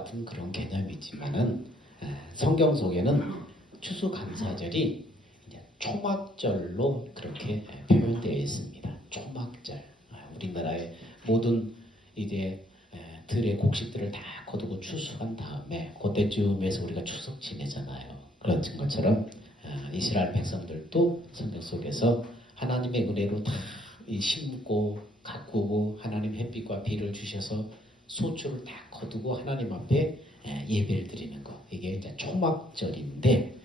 같은 그런 개념이지만은 성경 속에는 추수감사절이 이제 초막절로 그렇게 표현되어 있습니다. 초막절. 우리나라의 모든 이제 들의 곡식들을 다 거두고 추수한 다음에 그때쯤에서 우리가 추석 지내잖아요. 그런 것처럼 이스라엘 백성들도 성경 속에서 하나님의 은혜로 다 심고 가꾸고 하나님 햇빛과 비를 주셔서 소출을 다 거두고 하나님 앞에 예배를 드리는 것. 이게 이제 초막절인데,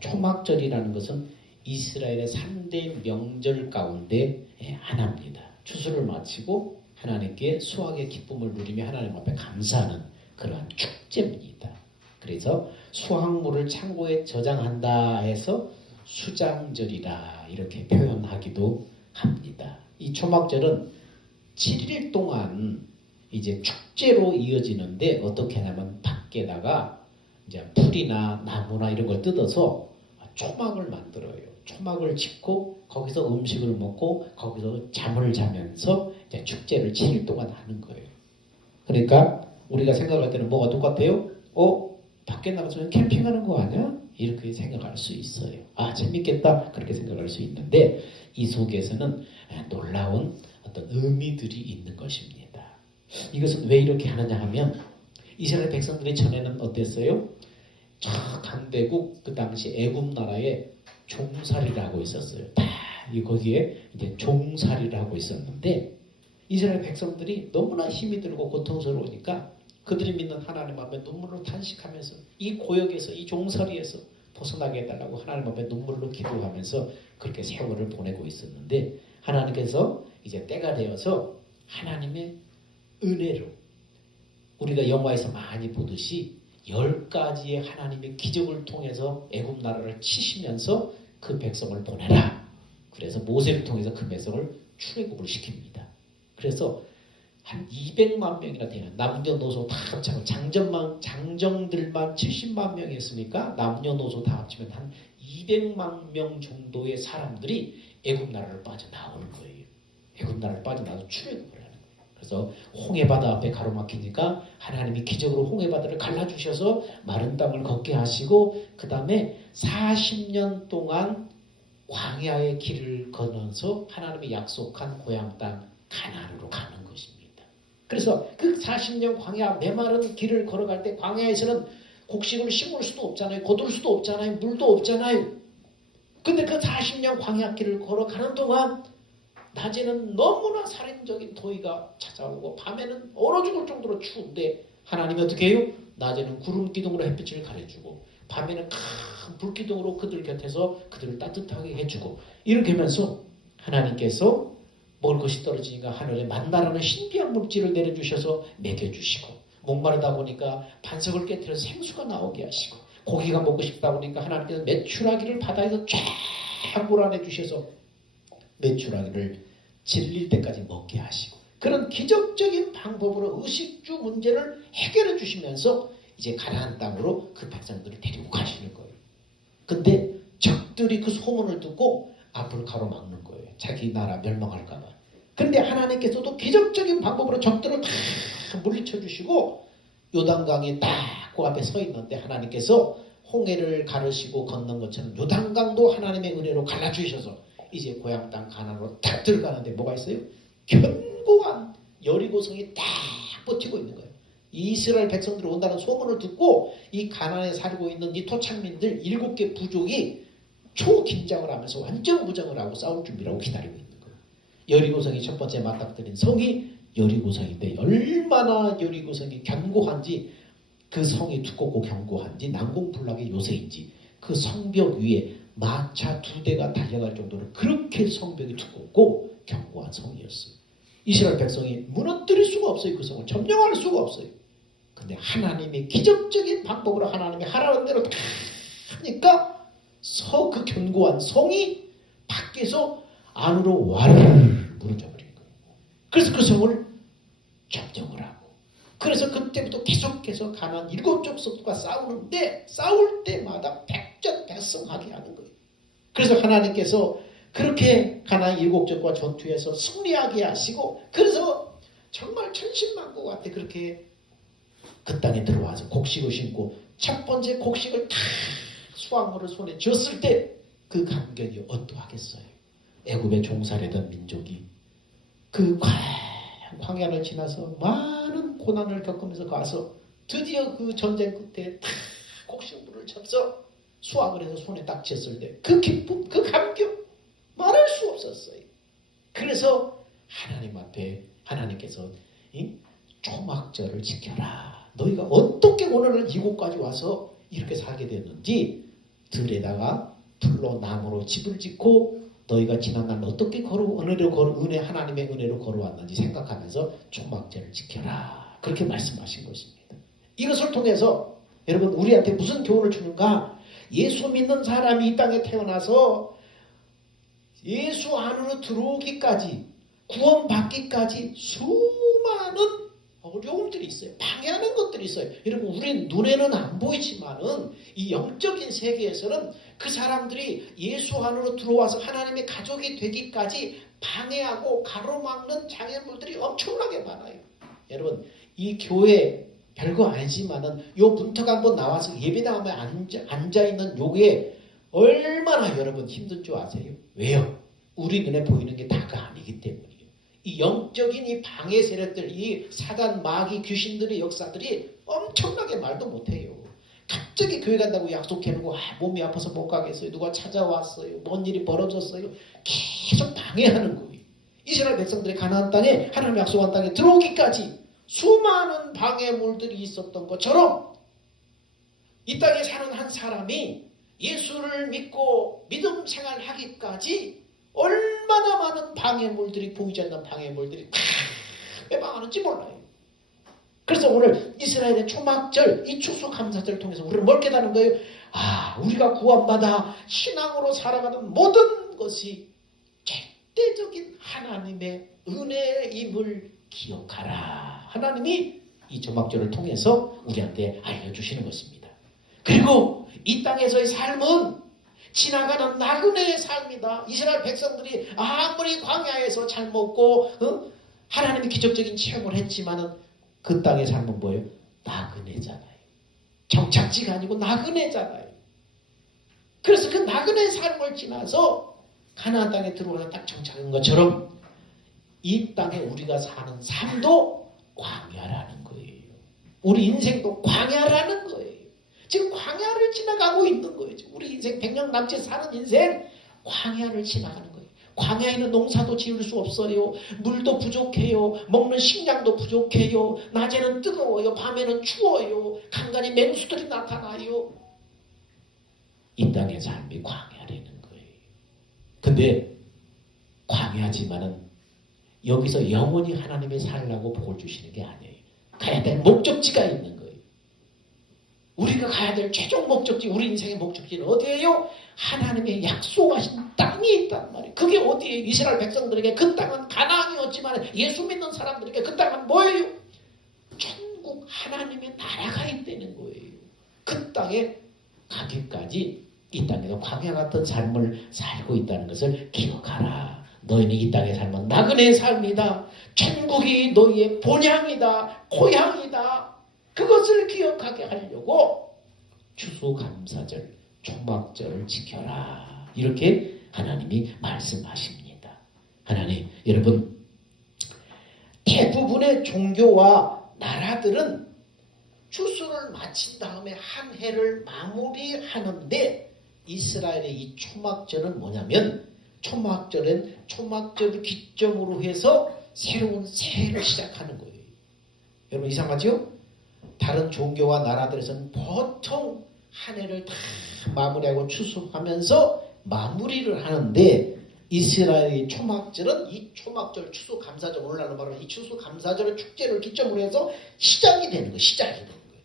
초막절이라는 것은 이스라엘의 3대 명절 가운데 하나입니다. 추수를 마치고 하나님께 수확의 기쁨을 누리며 하나님 앞에 감사하는 그러한 축제입니다. 그래서 수확물을 창고에 저장한다 해서 수장절이라 이렇게 표현하기도 합니다. 이 초막절은 7일 동안 이제 축제로 이어지는데 어떻게 하냐면 밖에다가 이제 풀이나 나무나 이런 걸 뜯어서 초막을 만들어요. 초막을 짓고 거기서 음식을 먹고 거기서 잠을 자면서 이제 축제를 7일 동안 하는 거예요. 그러니까 우리가 생각할 때는 뭐가 똑같아요? 밖에 나가서 캠핑하는 거 아니야? 이렇게 생각할 수 있어요. 재밌겠다 그렇게 생각할 수 있는데 이 속에서는 놀라운 어떤 의미들이 있는 것입니다. 이것은 왜 이렇게 하느냐 하면 이스라엘 백성들이 전에는 어땠어요? 저 강대국 그 당시 애굽 나라에 종살이라고 있었어요. 다 거기에 이제 종살이를 하고 있었는데 이스라엘 백성들이 너무나 힘이 들고 고통스러우니까 그들이 믿는 하나님 앞에 눈물로 탄식하면서 이 고역에서 이 종살이에서 벗어나게 해달라고 하나님 앞에 눈물로 기도하면서 그렇게 세월을 보내고 있었는데 하나님께서 이제 때가 되어서 하나님의 은혜로 우리가 영화에서 많이 보듯이 10가지의 하나님의 기적을 통해서 애굽 나라를 치시면서 그 백성을 보내라. 그래서 모세를 통해서 그 백성을 출애굽을 시킵니다. 그래서 한 200만 명이나 되는 남녀노소 다 합치면 장정들만 70만 명이었으니까 남녀노소 다 합치면 한 200만 명 정도의 사람들이 애굽 나라를 빠져나오는 거예요. 애굽 나라를 빠져나와서 출애굽을 하는 거예요. 그래서 홍해바다 앞에 가로막히니까 하나님이 기적으로 홍해바다를 갈라주셔서 마른 땅을 걷게 하시고 그 다음에 40년 동안 광야의 길을 건너서 하나님이 약속한 고향 땅 가나안으로 가는 것입니다. 그래서 그 40년 광야 메마른 길을 걸어갈 때 광야에서는 곡식을 심을 수도 없잖아요. 거둘 수도 없잖아요. 물도 없잖아요. 근데 그 40년 광야 길을 걸어가는 동안 낮에는 너무나 살인적인 더위가 찾아오고 밤에는 얼어 죽을 정도로 추운데 하나님이 어떻게 해요? 낮에는 구름 기둥으로 햇빛을 가려주고 밤에는 큰 불기둥으로 그들 곁에서 그들을 따뜻하게 해주고 이렇게 하면서 하나님께서 먹을 것이 떨어지니까 하늘에 만나라는 신비한 물질을 내려주셔서 먹여주시고 목마르다 보니까 반석을 깨뜨려서 생수가 나오게 하시고 고기가 먹고 싶다 보니까 하나님께서 메추라기를 바다에서 쫙 몰아내 주셔서 메추라기를 질릴 때까지 먹게 하시고 그런 기적적인 방법으로 의식주 문제를 해결해 주시면서 이제 가나안 땅으로 그 백성들을 데리고 가시는 거예요. 근데 적들이 그 소문을 듣고 앞을 가로막는 거예요. 자기 나라 멸망할까 봐. 근데 하나님께서도 기적적인 방법으로 적들을 다 물리쳐 주시고 요단강이 딱 그 앞에 서 있는데 하나님께서 홍해를 가르시고 건넌 것처럼 요단강도 하나님의 은혜로 갈라주셔서 이제 고향 땅 가나안으로 딱 들어가는데 뭐가 있어요? 견고한 여리고성이 딱 버티고 있는 거예요. 이스라엘 백성들이 온다는 소문을 듣고 이 가나안에 살고 있는 이 토착민들 7개 부족이 초긴장을 하면서 완전 무장을 하고 싸울 준비를 하고 기다리고 있는 거예요. 여리고성이 첫 번째 맞닥뜨린 성이 여리고성인데 얼마나 여리고성이 견고한지 그 성이 두껍고 견고한지 난공불락의 요새인지 그 성벽 위에 마차 2대가 달려갈 정도로 그렇게 성벽이 두껍고 견고한 성이었어요. 이스라엘 백성이 무너뜨릴 수가 없어요. 그 성을 점령할 수가 없어요. 근데 하나님의 기적적인 방법으로 하나님이 하라는 대로 다 하니까 그 견고한 성이 밖에서 안으로 와르르 무너져 버린 거예요. 그래서 그 성을 점령을 하고 그래서 그때부터 계속해서 가나안 7족속과 싸우는데 싸울 때마다 백전백승하게 하는 거예요. 그래서 하나님께서 그렇게 가나안 7족과 전투에서 승리하게 하시고 그래서 정말 천신만고한테 그렇게 그 땅에 들어와서 곡식을 심고 첫 번째 곡식을 다 수확물을 손에 쥐었을 때 그 감격이 어떠하겠어요? 애굽에 종살이던 민족이 그 광야를 지나서 많은 고난을 겪으면서 가서 드디어 그 전쟁 끝에 다 곡식물을 접서 수확을 해서 손에 딱 쥐었을 때 그 기쁨, 그 감격 말할 수 없었어요. 그래서 하나님 앞에 하나님께서 이 초막절을 지켜라. 너희가 어떻게 오늘은 이곳까지 와서 이렇게 살게 됐는지 들에다가 풀로 나무로 집을 짓고 너희가 지난날 어떻게 은혜 하나님의 은혜로 걸어왔는지 생각하면서 초막절을 지켜라. 그렇게 말씀하신 것입니다. 이것을 통해서 여러분 우리한테 무슨 교훈을 주는가? 예수 믿는 사람이 이 땅에 태어나서 예수 안으로 들어오기까지 구원받기까지 수많은 어려움들이 있어요. 방해하는 것들이 있어요. 여러분 우리는 눈에는 안 보이지만은 이 영적인 세계에서는 그 사람들이 예수 안으로 들어와서 하나님의 가족이 되기까지 방해하고 가로막는 장애물들이 엄청나게 많아요. 여러분 이 교회 별거 아니지만은 요 문턱 한번 나와서 예배당에 앉아있는 요게 얼마나 여러분 힘든 줄 아세요? 왜요? 우리 눈에 보이는 게 다가 아니기 때문이에요. 이 영적인 이 방해 세력들, 이 사단, 마귀, 귀신들의 역사들이 엄청나게 말도 못해요. 갑자기 교회 간다고 약속해놓고 몸이 아파서 못 가겠어요. 누가 찾아왔어요. 뭔 일이 벌어졌어요. 계속 방해하는 거예요. 이스라엘 백성들이 가나안 땅에 하나님 약속한 땅에 들어오기까지 수많은 방해물들이 있었던 것처럼 이 땅에 사는 한 사람이 예수를 믿고 믿음 생활하기까지 얼마나 많은 방해물들이 보이지 않는 방해물들이 다 해방하는지 몰라요. 그래서 오늘 이스라엘의 초막절, 이 추수감사절을 통해서 우리는 뭘 깨닫는 거예요? 우리가 구원받아 신앙으로 살아가는 모든 것이 절대적인 하나님의 은혜임을 기억하라. 하나님이 이 초막절을 통해서 우리한테 알려주시는 것입니다. 그리고 이 땅에서의 삶은 지나가는 나그네의 삶이다. 이스라엘 백성들이 아무리 광야에서 잘 먹고 하나님이 기적적인 체험을 했지만은 그 땅의 삶은 뭐예요? 나그네잖아요. 정착지가 아니고 나그네잖아요. 그래서 그 나그네의 삶을 지나서 가나안 땅에 들어와서 딱 정착한 것처럼 이 땅에 우리가 사는 삶도 광야라는 거예요. 우리 인생도 광야라는 거예요. 지금 광야를 지나가고 있는 거예요. 우리 인생 100년 남짓 사는 인생 광야를 지나가는 거예요. 광야에는 농사도 지을 수 없어요. 물도 부족해요. 먹는 식량도 부족해요. 낮에는 뜨거워요. 밤에는 추워요. 간간히 맹수들이 나타나요. 이 땅의 삶이 광야라는 거예요. 근데 광야지만은 여기서 영원히 하나님의 살라고 복을 주시는 게 아니에요. 가야 될 목적지가 있는 거예요. 우리가 가야 될 최종 목적지, 우리 인생의 목적지는 어디예요? 하나님의 약속하신 땅이 있단 말이에요. 그게 어디예요? 이스라엘 백성들에게 그 땅은 가나안이었지만 예수 믿는 사람들에게 그 땅은 뭐예요? 천국 하나님의 나라가 있다는 거예요. 그 땅에 가기까지 이 땅에서 광야 같은 삶을 살고 있다는 것을 기억하라. 너희는 이 땅의 삶은 나그네의 삶이다. 천국이 너희의 본향이다. 고향이다. 그것을 기억하게 하려고 추수감사절, 초막절을 지켜라. 이렇게 하나님이 말씀하십니다. 하나님, 여러분, 대부분의 종교와 나라들은 추수를 마친 다음에 한 해를 마무리하는데 이스라엘의 이 초막절은 뭐냐면 초막절은 초막절을 기점으로 해서 새로운 새해를 시작하는 거예요. 여러분 이상하죠? 다른 종교와 나라들에서는 보통 한 해를 다 마무리하고 추수하면서 마무리를 하는데 이스라엘의 초막절은 이 초막절 추수감사절 오늘날로 말하는 이 추수감사절의 축제를 기점으로 해서 시작이 되는 거예요. 시작이 되는 거예요.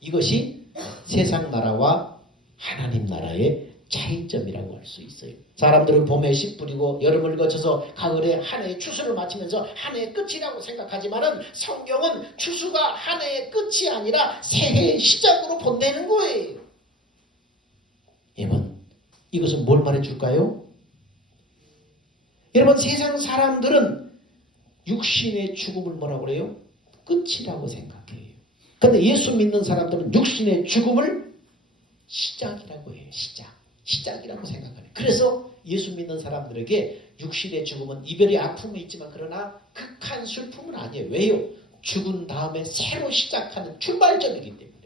이것이 세상 나라와 하나님 나라의 차이점이라고 할 수 있어요. 사람들은 봄에 씨 뿌리고 여름을 거쳐서 가을에 한 해의 추수를 마치면서 한 해의 끝이라고 생각하지만은 성경은 추수가 한 해의 끝이 아니라 새해의 시작으로 본다는 거예요. 여러분, 이것은 뭘 말해줄까요? 여러분, 세상 사람들은 육신의 죽음을 뭐라고 그래요? 끝이라고 생각해요. 그런데 예수 믿는 사람들은 육신의 죽음을 시작이라고 해요. 시작이라고 생각하는. 그래서 예수 믿는 사람들에게 육신의 죽음은 이별의 아픔이 있지만 그러나 극한 슬픔은 아니에요. 왜요? 죽은 다음에 새로 시작하는 출발점이기 때문에.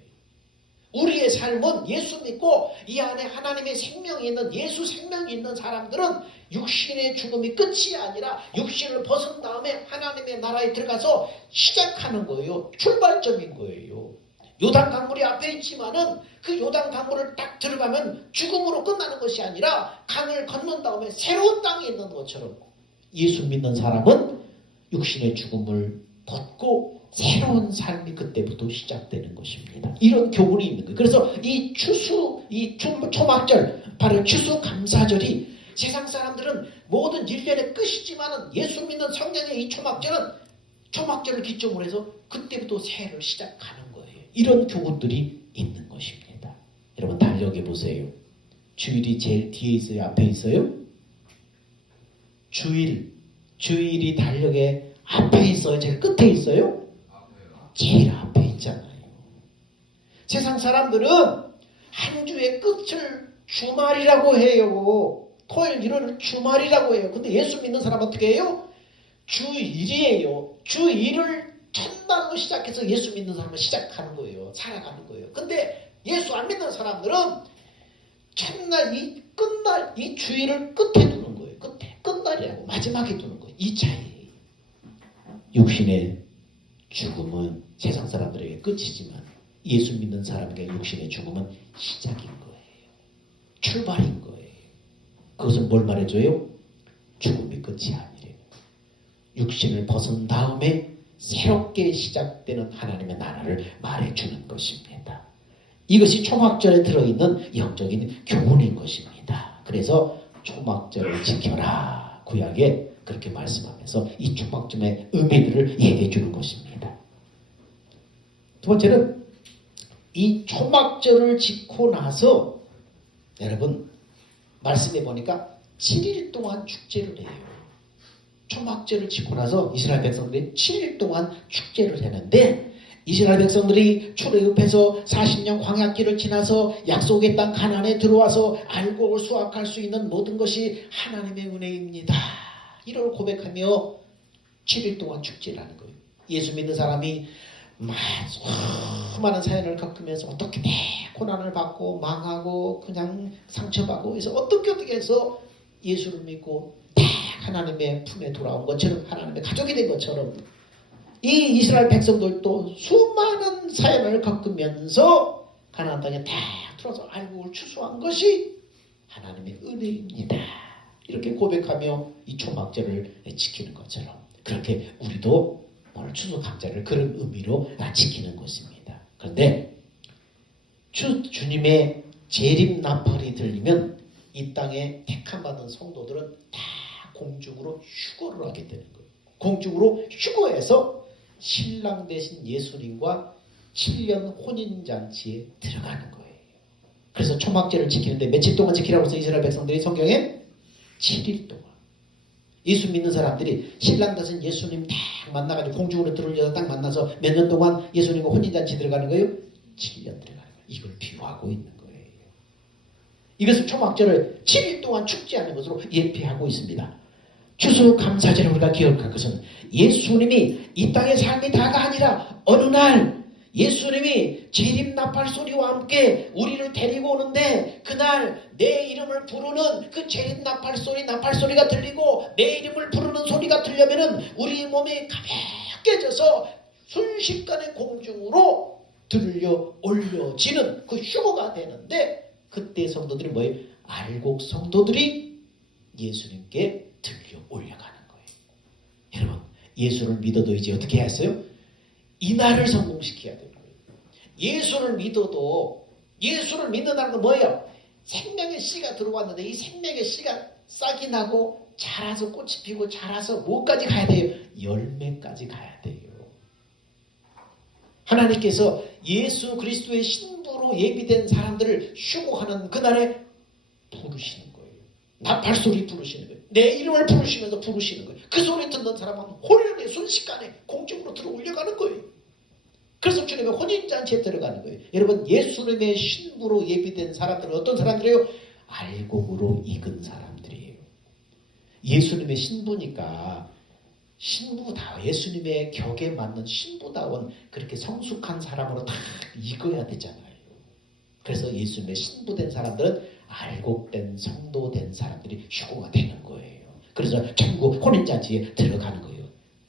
우리의 삶은 예수 믿고 이 안에 하나님의 생명이 있는, 예수 생명이 있는 사람들은 육신의 죽음이 끝이 아니라 육신을 벗은 다음에 하나님의 나라에 들어가서 시작하는 거예요. 출발점인 거예요. 요단 강물이 앞에 있지만은 그 요단 강물을 딱 들어가면 죽음으로 끝나는 것이 아니라 강을 건넌 다음에 새로운 땅에 있는 것처럼 예수 믿는 사람은 육신의 죽음을 벗고 새로운 삶이 그때부터 시작되는 것입니다. 이런 교훈이 있는 거예요. 그래서 이 초막절, 바로 추수감사절이 세상 사람들은 모든 일련의 끝이지만은 예수 믿는 성령의 이 초막절을 기점으로 해서 그때부터 새해를 시작하는 거예요. 이런 교훈들이 있는 것입니다. 여러분 달력해 보세요. 주일이 제일 뒤에 있어요? 앞에 있어요? 주일이 달력에 앞에 있어요? 제일 끝에 있어요? 제일 앞에 있잖아요. 세상 사람들은 한 주의 끝을 주말이라고 해요. 토요일, 일요일 주말이라고 해요. 근데 예수 믿는 사람은 어떻게 해요? 주일이에요. 주일을 첫날로 시작해서 예수 믿는 사람은 시작하는 거예요. 살아가는 거예요. 근데 예수 안 믿는 사람들은 첫날, 끝날, 이 주일을 끝에 두는 거예요. 끝날이라고 마지막에 두는 거예요. 이 차이. 육신의 죽음은 세상 사람들에게 끝이지만 예수 믿는 사람에게 육신의 죽음은 시작인 거예요. 출발인 거예요. 그것은 뭘 말해줘요? 죽음이 끝이 아니래요. 육신을 벗은 다음에 새롭게 시작되는 하나님의 나라를 말해주는 것입니다. 이것이 초막절에 들어있는 영적인 교훈인 것입니다. 그래서 초막절을 지켜라. 구약에 그렇게 말씀하면서 이 초막절의 의미들을 얘기해 주는 것입니다. 두 번째는 이 초막절을 지고 나서 여러분 말씀해 보니까 7일 동안 축제를 해요. 초막절을 지고 나서 이스라엘 백성들이 7일 동안 축제를 하는데 이스라엘 백성들이 출애굽해서 40년 광야길을 지나서 약속의 땅 가나안에 들어와서 알곡을 수확할 수 있는 모든 것이 하나님의 은혜입니다. 이걸 고백하며 7일 동안 축제를 하는 거예요. 예수 믿는 사람이 수많은 사연을 겪으면서 어떻게 고난을 받고 망하고 그냥 상처받고 그래서 어떻게 해서 예수를 믿고 하나님의 품에 돌아온 것처럼 하나님의 가족이 된 것처럼 이 이스라엘 백성들도 수많은 사연을 겪으면서 가나안 땅에 다 들어서 알곡을 추수한 것이 하나님의 은혜입니다. 이렇게 고백하며 이 초막절을 지키는 것처럼 그렇게 우리도 오늘 추수감사를 그런 의미로 지키는 것입니다. 그런데 주님의 재림 나팔이 들리면 이 땅에 택함받은 성도들은 다 공중으로 휴거를 하게 되는 거예요. 공중으로 휴거해서 신랑 되신 예수님과 7년 혼인잔치에 들어가는 거예요. 그래서 초막절을 지키는데 며칠 동안 지키라고 해서 이스라엘 백성들이 성경에 7일 동안 예수 믿는 사람들이 신랑 되신 예수님 딱 만나가지고 공중으로 들어올려서 딱 만나서 몇 년 동안 예수님과 혼인잔치 들어가는 거예요? 7년 들어가는 거예요. 이걸 비유하고 있는 거예요. 이것은 초막절을 7일 동안 축제하는 것으로 예표하고 있습니다. 추수감사절을 우리가 기억할 것은 예수님이 이 땅의 삶이 다가 아니라 어느 날 예수님이 재림 나팔 소리와 함께 우리를 데리고 오는데 그날 내 이름을 부르는 그 재림 나팔 소리가 들리고 내 이름을 부르는 소리가 들려면은 우리 몸이 가볍게 져서 순식간에 공중으로 들려 올려지는 그 휴거가 되는데 그때 성도들이 뭐예요? 알곡 성도들이 예수님께 들려 올려가는 거예요. 여러분 예수를 믿어도 이제 어떻게 해야 했어요? 이날을 성공시켜야 되는 거예요. 예수를 믿어도 예수를 믿는다는 건 뭐예요? 생명의 씨가 들어왔는데 이 생명의 씨가 싹이 나고 자라서 꽃이 피고 자라서 뭐까지 가야 돼요? 열매까지 가야 돼요. 하나님께서 예수 그리스도의 신부로 예비된 사람들을 휴거하는 그날에 부르시는 거예요. 나팔소리 부르시는 거예요. 내 이름을 부르시면서 부르시는 거예요. 그 소리 듣는 사람은 홀연히 순식간에 공중으로 들어 올려가는 거예요. 그래서 주님의 혼인잔치에 들어가는 거예요. 여러분, 예수님의 신부로 예비된 사람들은 어떤 사람들이에요? 알곡으로 익은 사람들이에요. 예수님의 신부니까 신부다, 예수님의 격에 맞는 신부다운 그렇게 성숙한 사람으로 다 익어야 되잖아요. 그래서 예수님의 신부된 사람들은 알곡된 성도된 사람들이 휴거가 되는 거예요. 그래서 천국 혼인잔치에 들어가는 거예요.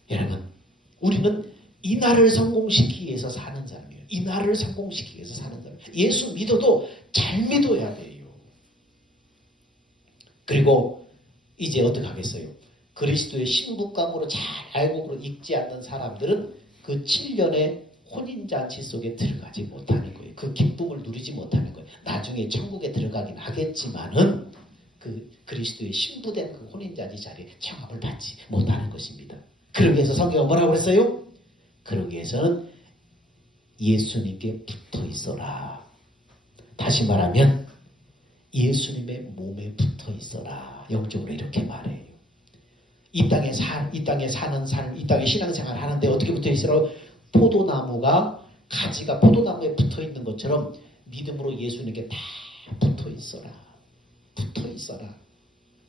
여러분, 우리는 이 날을 성공시키기 위해서 사는 사람이에요. 이 날을 성공시키기 위해서 사는 사람. 예수 믿어도 잘 믿어야 돼요. 그리고 이제 어떻게 하겠어요? 그리스도의 신부감으로 잘 알곡으로 익지 않는 사람들은 그 7년의 혼인잔치 속에 들어가지 못하는 거예요. 그 기쁨을 누리지 못하는 거예요. 나중에 천국에 들어가긴 하겠지만은 그 그리스도의 신부된 그 혼인잔치 자리에 청함을 받지 못하는 것입니다. 그러기 위해서 성경은 뭐라고 그랬어요? 그러기 위해서는 예수님께 붙어 있어라. 다시 말하면 예수님의 몸에 붙어 있어라. 영적으로 이렇게 말해요. 이 땅에 사는 삶, 이 땅에 신앙생활 하는데 어떻게 붙어 있어라? 포도나무가 가지가 포도나무에 붙어 있는 것처럼 믿음으로 예수님께 다 붙어 있어라. 붙어 있어라.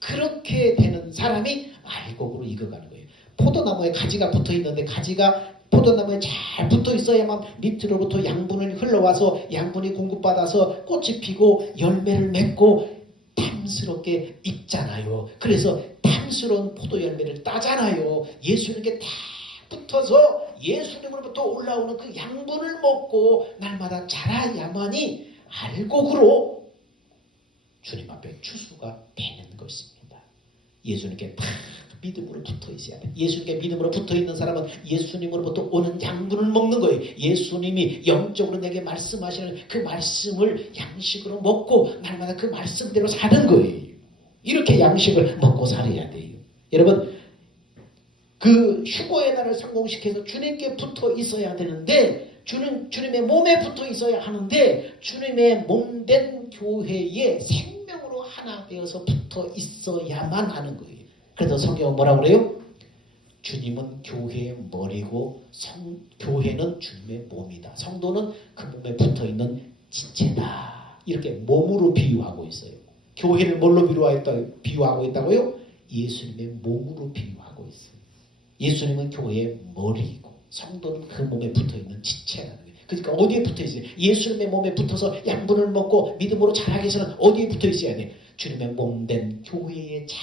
그렇게 되는 사람이 알곡으로 익어가는 거예요. 포도나무에 가지가 붙어 있는데 가지가 포도나무에 잘 붙어 있어야만 밑으로부터 양분을 흘러와서 양분이 공급받아서 꽃이 피고 열매를 맺고 탐스럽게 익잖아요. 그래서 탐스러운 포도 열매를 따잖아요. 예수님께 다 붙어서 예수님으로부터 올라오는 그 양분을 먹고 날마다 자라야만이 알곡으로 주님 앞에 추수가 되는 것입니다. 예수님께 다 믿음으로 붙어 있어야 돼. 예수님께 믿음으로 붙어 있는 사람은 예수님으로부터 오는 양분을 먹는 거예요. 예수님이 영적으로 내게 말씀하시는 그 말씀을 양식으로 먹고 날마다 그 말씀대로 사는 거예요. 이렇게 양식을 먹고 살아야 돼요. 여러분, 그 휴거의 날을 성공시켜서 주님께 붙어 있어야 되는데 주님의 몸에 붙어 있어야 하는데 주님의 몸된 교회에 생명으로 하나 되어서 붙어 있어야만 하는 거예요. 그래서 성경은 뭐라고 그래요? 주님은 교회의 머리고 교회는 주님의 몸이다. 성도는 그 몸에 붙어있는 지체다. 이렇게 몸으로 비유하고 있어요. 교회를 뭘로 비유하고 있다고요? 예수님의 몸으로 비유하고 있어요. 예수님은 교회의 머리이고 성도는 그 몸에 붙어있는 지체라는 거예요. 그러니까 어디에 붙어있어요? 예수님의 몸에 붙어서 양분을 먹고 믿음으로 자라기 위해서는 어디에 붙어있어야 돼? 주님의 몸된 교회에 잘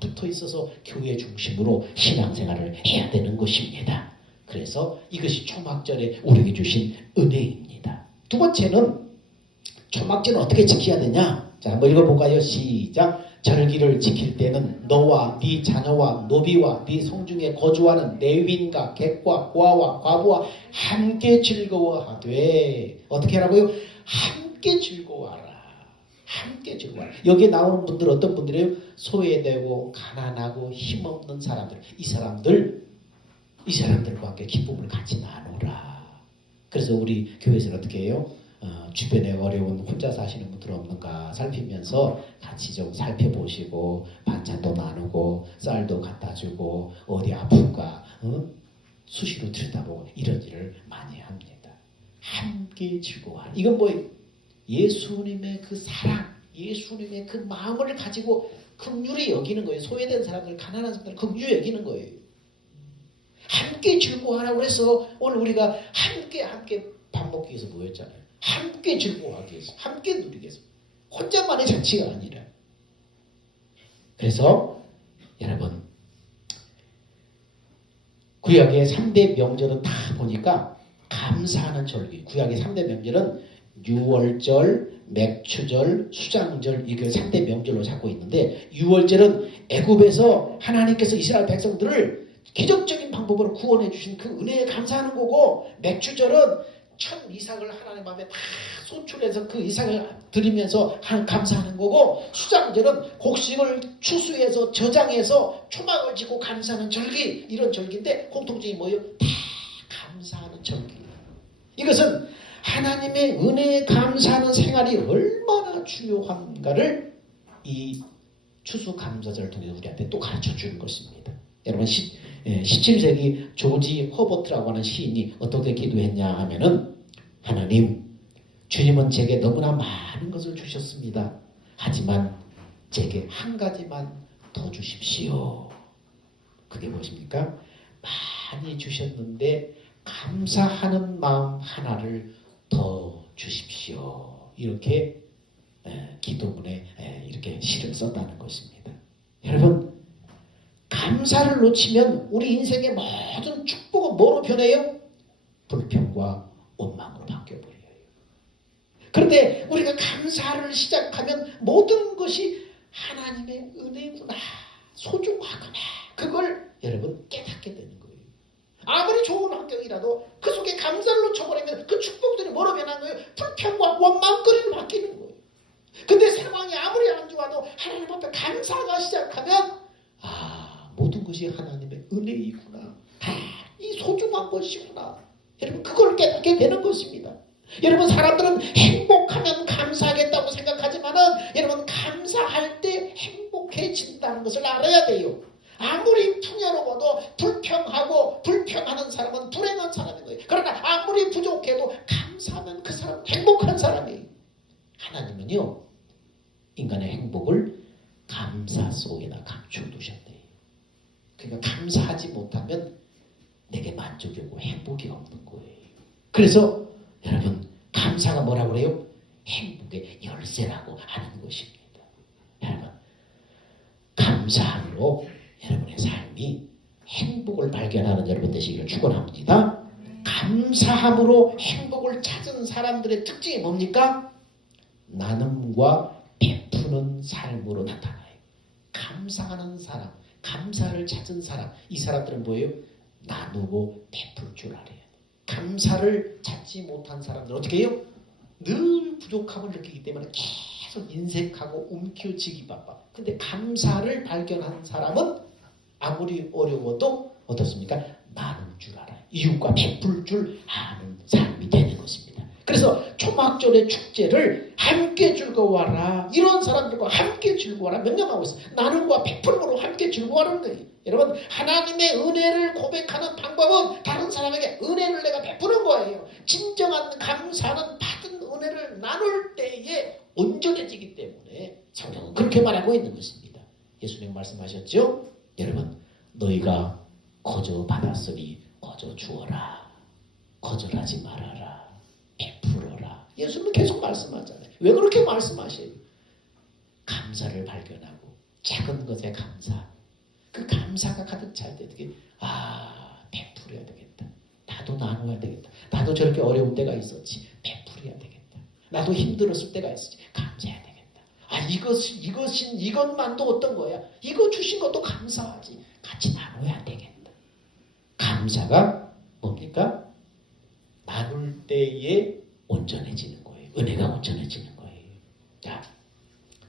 붙어 있어서 교회 중심으로 신앙생활을 해야 되는 것입니다. 그래서 이것이 초막절에 우리에게 주신 은혜입니다. 두 번째는 초막절은 어떻게 지켜야 되냐? 자, 한번 읽어볼까요? 시작. 절기를 지킬 때는 너와 네 자녀와 노비와 네 성중에 거주하는 레위인과 객과 고아와 과부와 함께 즐거워하되 어떻게 하라고요? 함께 즐거워하라. 함께 즐거워하라. 여기에 나오는 분들 어떤 분들이에요? 소외되고 가난하고 힘없는 사람들. 이 사람들과 함께 기쁨을 같이 나누라. 그래서 우리 교회에서는 어떻게 해요? 주변에 어려운 혼자 사시는 분들 없는가 살피면서 같이 좀 살펴보시고 반찬도 나누고 쌀도 갖다 주고 어디 아픈가 수시로 들여다보고 이런 일을 많이 합니다. 함께 즐거워하라. 이건 뭐예요? 예수님의 그 사랑, 예수님의 그 마음을 가지고 긍휼히 여기는 거예요. 소외된 사람들, 가난한 사람들 긍휼히 여기는 거예요. 함께 즐거워하라고 해서 오늘 우리가 함께 밥 먹기 위해서 모였잖아요. 함께 즐거워하기 위해서, 함께 누리기 위해서. 혼자만의 잔치가 아니라. 그래서 여러분, 구약의 3대 명절은 다 보니까 감사하는 절기. 구약의 3대 명절은 유월절, 맥추절, 수장절 이게 3대 명절로 잡고 있는데 유월절은 애굽에서 하나님께서 이스라엘 백성들을 기적적인 방법으로 구원해 주신 그 은혜에 감사하는 거고 맥추절은 첫 이삭을 하나님 앞에 다 소출해서 그 이삭을 드리면서 감사하는 거고 수장절은 곡식을 추수해서 저장해서 초막을 짓고 감사하는 절기 이런 절기인데 공통점이 뭐예요? 다 감사하는 절기. 이것은 하나님의 은혜에 감사하는 생활이 얼마나 중요한가를 이 추수감사절을 통해서 우리한테 또 가르쳐 주는 것입니다. 여러분 17세기 조지 허버트라고 하는 시인이 어떻게 기도했냐 하면은 하나님, 주님은 제게 너무나 많은 것을 주셨습니다. 하지만 제게 한 가지만 더 주십시오. 그게 무엇입니까? 많이 주셨는데 감사하는 마음 하나를 더 주십시오. 이렇게 기도문에 이렇게 시를 썼다는 것입니다. 여러분, 감사를 놓치면 우리 인생의 모든 축복은 뭐로 변해요? 불평과 원망으로 바뀌어버려요. 그런데 우리가 감사를 시작하면 모든 것이 하나님의 은혜구나, 소중하구나, 그걸 여러분 깨닫게 되는 거예요. 아무리 좋은 환경이라도 그 속에 감사를 놓쳐버리면 그 축복들이 뭐로 변한 거예요? 불평과 원망거리로 바뀌는 거예요. 근데 상황이 아무리 안 좋아도 하나님 앞에 감사가 시작하면 모든 것이 하나님의 은혜이구나, 이 소중한 것이구나, 여러분 그걸 깨닫게 되는 것입니다. 여러분, 사람들은 행복하면 감사하겠다고 생각하지만은 여러분, 감사할 때 행복해진다는 것을 알아야 돼요. 아무리 풍요로워도 불평하고 불평하는 사람은 불행한 사람인 거예요. 그러나 아무리 부족해도 감사하면 그 사람은 행복한 사람이에요. 하나님은요, 인간의 행복을 감사 속에다 감춰두셨대요. 그러니까 감사하지 못하면 내게 만족이 오고 행복이 없는 거예요. 그래서 여러분, 감사가 뭐라고 그래요? 행복의 열쇠라고 하는 것입니다. 여러분, 감사함으로 여러분의 삶이 행복을 발견하는 여러분 되시기를 축원합니다. 감사함으로 행복을 찾은 사람들의 특징이 뭡니까? 나눔과 베푸는 삶으로 나타나요. 감사하는 사람, 감사를 찾은 사람, 이 사람들은 뭐예요? 나누고 베풀 줄 알아요. 감사를 찾지 못한 사람들 어떻게 해요? 늘 부족함을 느끼기 때문에 계속 인색하고 움켜쥐기 바빠. 근데 감사를 발견한 사람은 아무리 어려워도 어떻습니까? 나눌 줄 알아요. 이웃과 베풀 줄 아는 삶이 되는 것입니다. 그래서 초막절의 축제를 함께 즐거워하라, 이런 사람들과 함께 즐거워하라 명령하고 있어요. 나눔과 베풀음으로 함께 즐거워하는 거예요. 여러분, 하나님의 은혜를 고백하는 방법은 다른 사람에게 은혜를 내가 베푸는 거예요. 진정한 감사는 받은 은혜를 나눌 때에 온전해지기 때문에 성경은 그렇게 말하고 있는 것입니다. 예수님 말씀하셨죠? 여러분, 너희가 거저 받았으니 거저 주어라, 거절하지 말아라, 베풀어라. 예수님은 계속 말씀하잖아요. 왜 그렇게 말씀하셔요? 감사를 발견하고 작은 것에 감사, 그 감사가 가득 찰 때 어떻게 베풀어야 되겠다, 나도 나눠야 되겠다, 나도 저렇게 어려운 때가 있었지, 베풀어야 되겠다, 나도 힘들었을 때가 있었지, 감사해야 되겠다. 이것만도 어떤 거야, 이거 주신 것도 감사하지, 같이 나눠야 되겠다. 감사가 뭡니까? 나눌 때에 온전해지는 거예요. 은혜가 온전해지는 거예요. 자,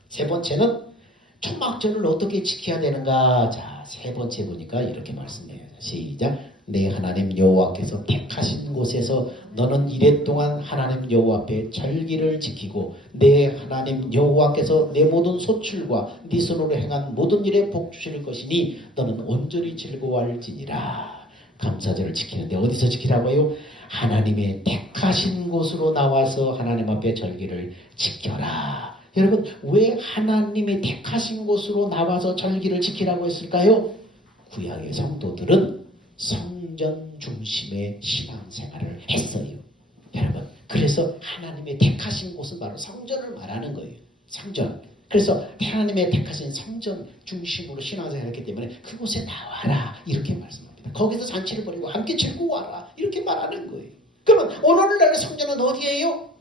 세 번째는 초막절을 어떻게 지켜야 되는가? 자, 세 번째 보니까 이렇게 말씀해요. 시작. 내 하나님 여호와께서 택하신 곳에서 너는 이랫동안 하나님 여호와 앞에 절기를 지키고 내 하나님 여호와께서 내 모든 소출과 네 손으로 행한 모든 일에 복 주실 것이니 너는 온전히 즐거워할지니라. 감사절을 지키는데 어디서 지키라고요? 하나님의 택하신 곳으로 나와서 하나님 앞에 절기를 지켜라. 여러분, 왜 하나님의 택하신 곳으로 나와서 절기를 지키라고 했을까요? 구약의 성도들은 성전 중심의 신앙생활을 했어요. 여러분, 그래서 하나님의 택하신 곳은 바로 성전을 말하는 거예요. 성전. 그래서 하나님의 택하신 성전 중심으로 신앙생활을 했기 때문에 그곳에 나와라, 이렇게 말씀합니다. 거기서 잔치를 벌이고 함께 즐거워하라, 이렇게 말하는 거예요. 그러면 오늘날 성전은 어디예요?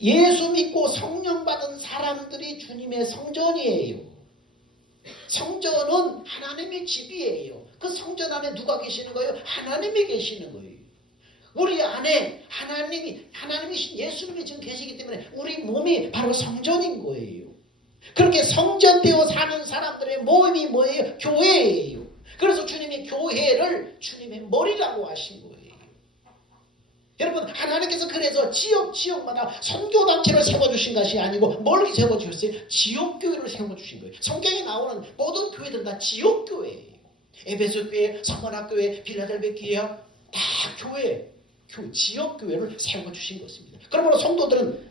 예수 믿고 성령 받은 사람들이 주님의 성전이에요. 성전은 하나님의 집이에요. 그 성전 안에 누가 계시는 거예요? 하나님이 계시는 거예요. 우리 안에 하나님이신 예수님이 지금 계시기 때문에 우리 몸이 바로 성전인 거예요. 그렇게 성전되어 사는 사람들의 모임이 뭐예요? 교회예요. 그래서 주님이 교회를 주님의 머리라고 하신 거예요. 여러분, 하나님께서 그래서 지역마다 선교단체를 세워주신 것이 아니고 뭘 세워주셨어요? 지역교회를 세워주신 거예요. 성경에 나오는 모든 교회들은 다 지역교회예요. 에베소 교회, 서머나교회, 빌라델베 교회 다 교회, 지역 교회를 세워주신 것입니다. 그러므로 성도들은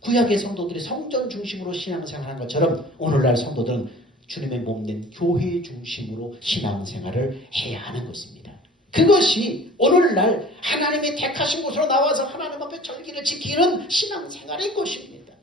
구약의 성도들이 성전 중심으로 신앙생활한 것처럼 오늘날 성도들은 주님의 몸된 교회 중심으로 신앙생활을 해야 하는 것입니다. 그것이 오늘날 하나님이 택하신 곳으로 나와서 하나님 앞에 절기를 지키는 신앙생활인 것입니다.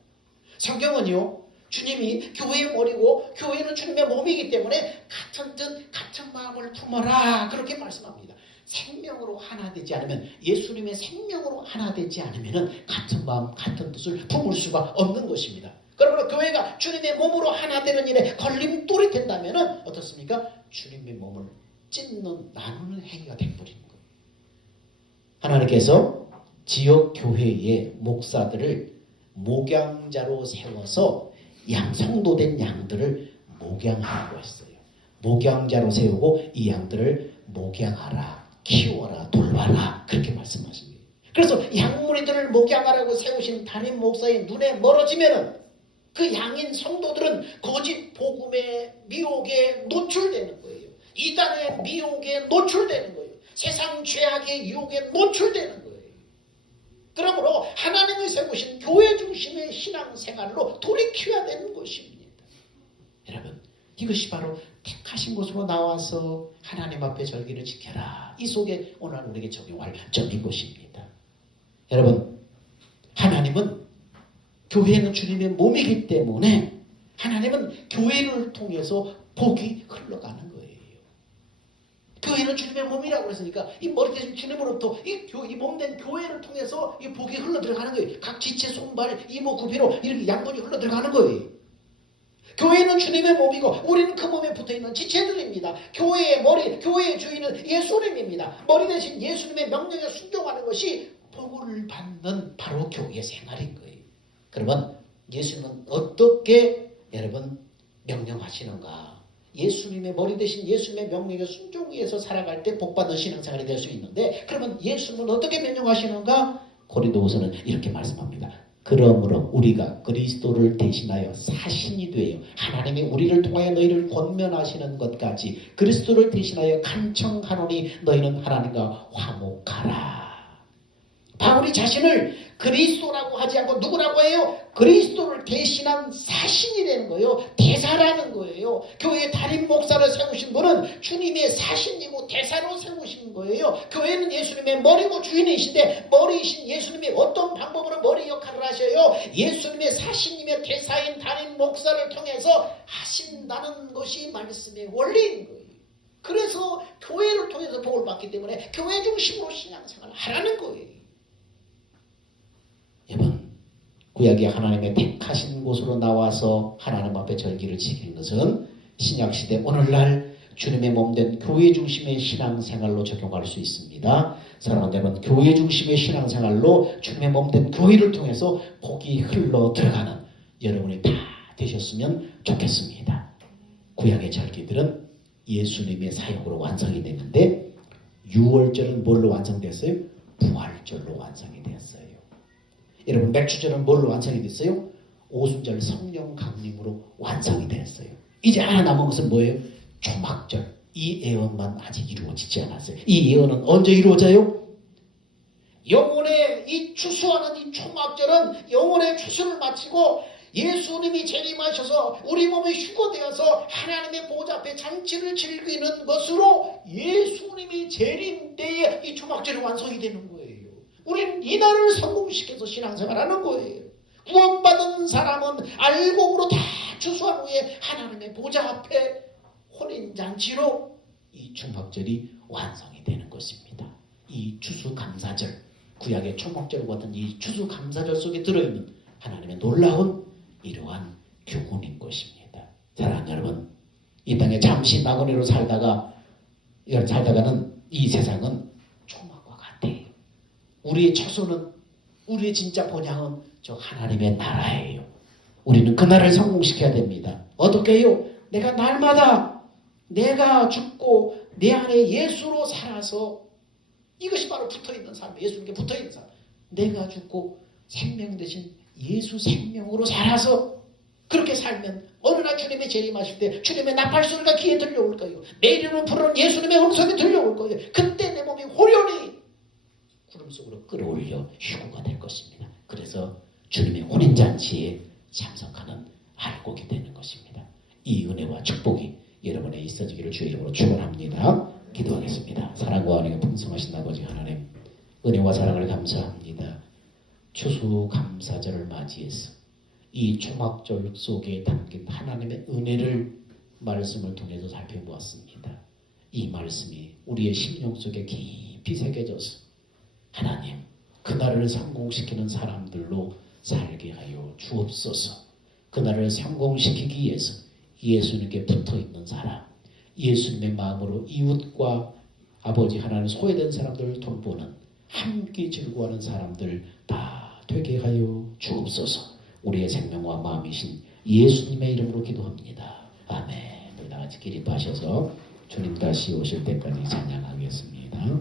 성경은요, 주님이 교회의 머리고 교회는 주님의 몸이기 때문에 같은 뜻 같은 마음을 품어라 그렇게 말씀합니다. 생명으로 하나 되지 않으면, 예수님의 생명으로 하나 되지 않으면 같은 마음 같은 뜻을 품을 수가 없는 것입니다. 그러므로 교회가 주님의 몸으로 하나 되는 일에 걸림돌이 된다면 어떻습니까? 주님의 몸을 찢는, 나누는 행위가 되어버리는 거예요. 하나님께서 지역 교회의 목사들을 목양자로 세워서 성도된 양들을 목양하라고 했어요. 목양자로 세우고 이 양들을 목양하라, 키워라, 돌봐라 그렇게 말씀하십니다. 그래서 양무리들을 목양하라고 세우신 담임 목사의 눈에 멀어지면은 그 양인 성도들은 거짓 복음의 미혹에 노출되는 거예요. 이단의 미혹에 노출되는 거예요. 세상 죄악의 유혹에 노출되는 거예요. 그러므로 하나님이 세우신 교회 중심의 신앙생활로 돌이켜야 되는 것입니다. 여러분, 이것이 바로 택하신 곳으로 나와서 하나님 앞에 절기를 지켜라. 이 속에 오늘 우리에게 적용할 점인 것입니다. 여러분, 하나님은 교회는 주님의 몸이기 때문에 하나님은 교회를 통해서 복이 흘러가는 거예요. 교회는 주님의 몸이라고 했으니까 이 머리 대신 주님으로부터 이 몸된 교회를 통해서 이 복이 흘러들어가는 거예요. 각 지체, 손발, 이모, 구비로 이렇게 양분이 흘러들어가는 거예요. 교회는 주님의 몸이고 우리는 그 몸에 붙어있는 지체들입니다. 교회의 머리, 교회의 주인은 예수님입니다. 머리 대신 예수님의 명령에 순종하는 것이 복을 받는 바로 교회 생활인 거예요. 그러면 예수님은 어떻게 여러분 명령하시는가? 예수님의 머리 대신 예수님의 명령에 순종해서 살아갈 때 복받는 신앙생활이 될 수 있는데, 그러면 예수님은 어떻게 명령하시는가? 고린도후서는 이렇게 말씀합니다. 그러므로 우리가 그리스도를 대신하여 사신이 되어 하나님이 우리를 통하여 너희를 권면하시는 것까지 그리스도를 대신하여 간청하노니 너희는 하나님과 화목하라. 바울이 자신을 그리스도라고 하지 않고 누구라고 해요? 그리스도를 대신한 사신이 되는 거예요. 대사라는 거예요. 교회의 담임 목사를 세우신 분은 주님의 사신이고 대사로 세우신 거예요. 교회는 예수님의 머리고 주인이신데 머리이신 예수님이 어떤 방법으로 머리 역할을 하셔요? 예수님의 사신님의 대사인 담임 목사를 통해서 하신다는 것이 말씀의 원리인 거예요. 그래서 교회를 통해서 복을 받기 때문에 교회 중심으로 신앙생활을 하라는 거예요. 여러분, 구약의 하나님의 택하신 곳으로 나와서 하나님 앞에 절기를 지키는 것은 신약시대 오늘날 주님의 몸된 교회 중심의 신앙생활로 적용할 수 있습니다. 사랑하는 여러분, 교회 중심의 신앙생활로 주님의 몸된 교회를 통해서 복이 흘러 들어가는 여러분이 다 되셨으면 좋겠습니다. 구약의 절기들은 예수님의 사역으로 완성이 됐는데 6월절은 뭘로 완성됐어요? 부활절로 완성이 됐어요. 여러분, 맥주절은 뭘로 완성이 됐어요? 오순절 성령 강림으로 완성이 됐어요. 이제 하나 남은 것은 뭐예요? 초막절. 이 예언만 아직 이루어지지 않았어요. 이 예언은 언제 이루어져요? 영혼의 이 추수하는 이 초막절은 영혼의 추수를 마치고 예수님이 재림하셔서 우리 몸이 휴거되어서 하나님의 보좌 앞에 잔치를 즐기는 것으로 예수님이 재림 때에 이 초막절이 완성이 되는 거예요. 우리는 이날을 성공시켜서 신앙생활하는 거예요. 구원받은 사람은 알곡으로 다 추수한 후에 하나님의 보좌 앞에 혼인잔치로 이 초막절이 완성이 되는 것입니다. 이 추수감사절, 구약의 초막절과 같은 이 추수감사절 속에 들어있는 하나님의 놀라운 이러한 교훈인 것입니다. 사랑하는 여러분, 이 땅에 잠시 나그네로 살다가는 이 세상은 초막과 같아요. 우리의 처소는, 우리의 진짜 본향은 저 하나님의 나라예요. 우리는 그 나라를 성공시켜야 됩니다. 어떻게 해요? 내가 날마다 내가 죽고 내 안에 예수로 살아서, 이것이 바로 붙어있는 삶, 예수님께 붙어있는 삶. 내가 죽고 생명 대신 예수 생명으로 살아서 그렇게 살면 어느 날 주님의 재림하실 때 주님의 나팔 소리가 귀에 들려올 거예요. 내 이름으로 부르는 예수님의 음성이 들려올 거예요. 그때 내 몸이 호련히 구름 속으로 끌어올려 휴구가 될 것입니다. 그래서 주님의 혼인잔치에 참석하는 알곡이 되는 것입니다. 이 은혜와 축복이 여러분에 있어지기를 주의 이름으로 축원합니다. 기도하겠습니다. 사랑과 은혜가 풍성하신 아버지 하나님, 은혜와 사랑을 감사합니다. 추수감사절을 맞이해서 이 초막절 속에 담긴 하나님의 은혜를 말씀을 통해서 살펴보았습니다. 이 말씀이 우리의 심령 속에 깊이 새겨져서 하나님, 그날을 성공시키는 사람들로 살게 하여 주옵소서. 그날을 성공시키기 위해서 예수님께 붙어있는 사람, 예수님의 마음으로 이웃과 아버지 하나님 소외된 사람들을 돌보는 함께 즐거워하는 사람들 다 되게 하여 주옵소서. 우리의 생명과 마음이신 예수님의 이름으로 기도합니다. 아멘. 우리 다 같이 기립하셔서 주님 다시 오실 때까지 찬양하겠습니다.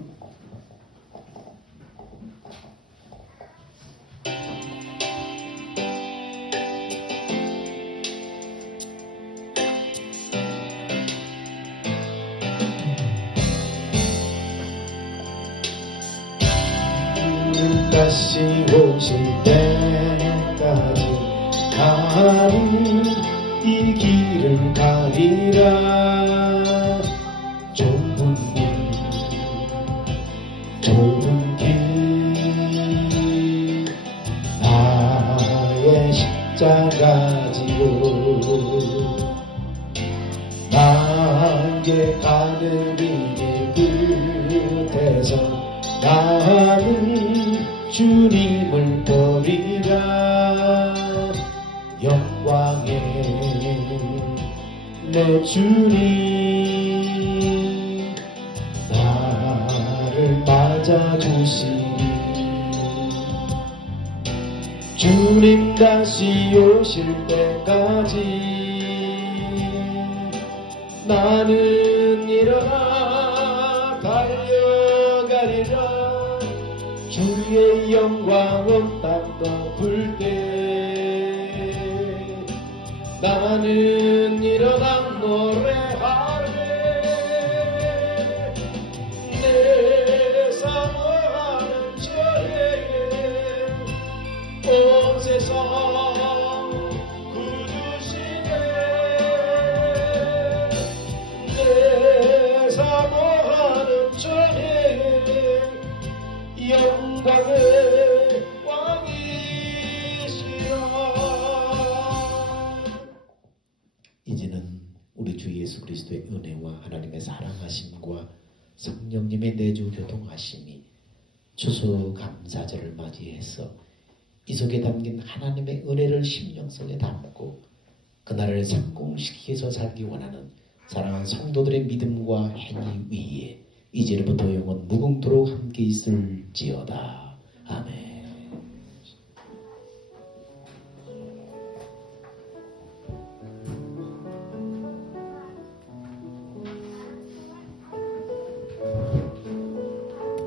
다시 오실 때까지 나는 이 길을 가리라. 좁은 길 나의 십자가 지고 나에게 가는 이 길 끝에서 나는 주님을 버리라. 영광의 내 주님 나를 맞아주시니 주님 다시 오실 때까지 나는 일어나 달려가리라. 주의 영광 온 땅 덮을 때 나는 일어나 노래하네. 내 사모하는 저에게 온 세상 구주시네. 내 사모하는 저에게 영광의 왕이시라. 이제는 우리 주 예수 그리스도의 은혜와 하나님의 사랑하심과 성령님의 내주 교통하심이 추수감사절을 맞이해서 이 속에 담긴 하나님의 은혜를 심령 속에 담고 그날을 성공시키서 살기 원하는 사랑하는 성도들의 믿음과 행위 위에 이제부터 영원 무궁토록 함께 있을지어다. 아멘.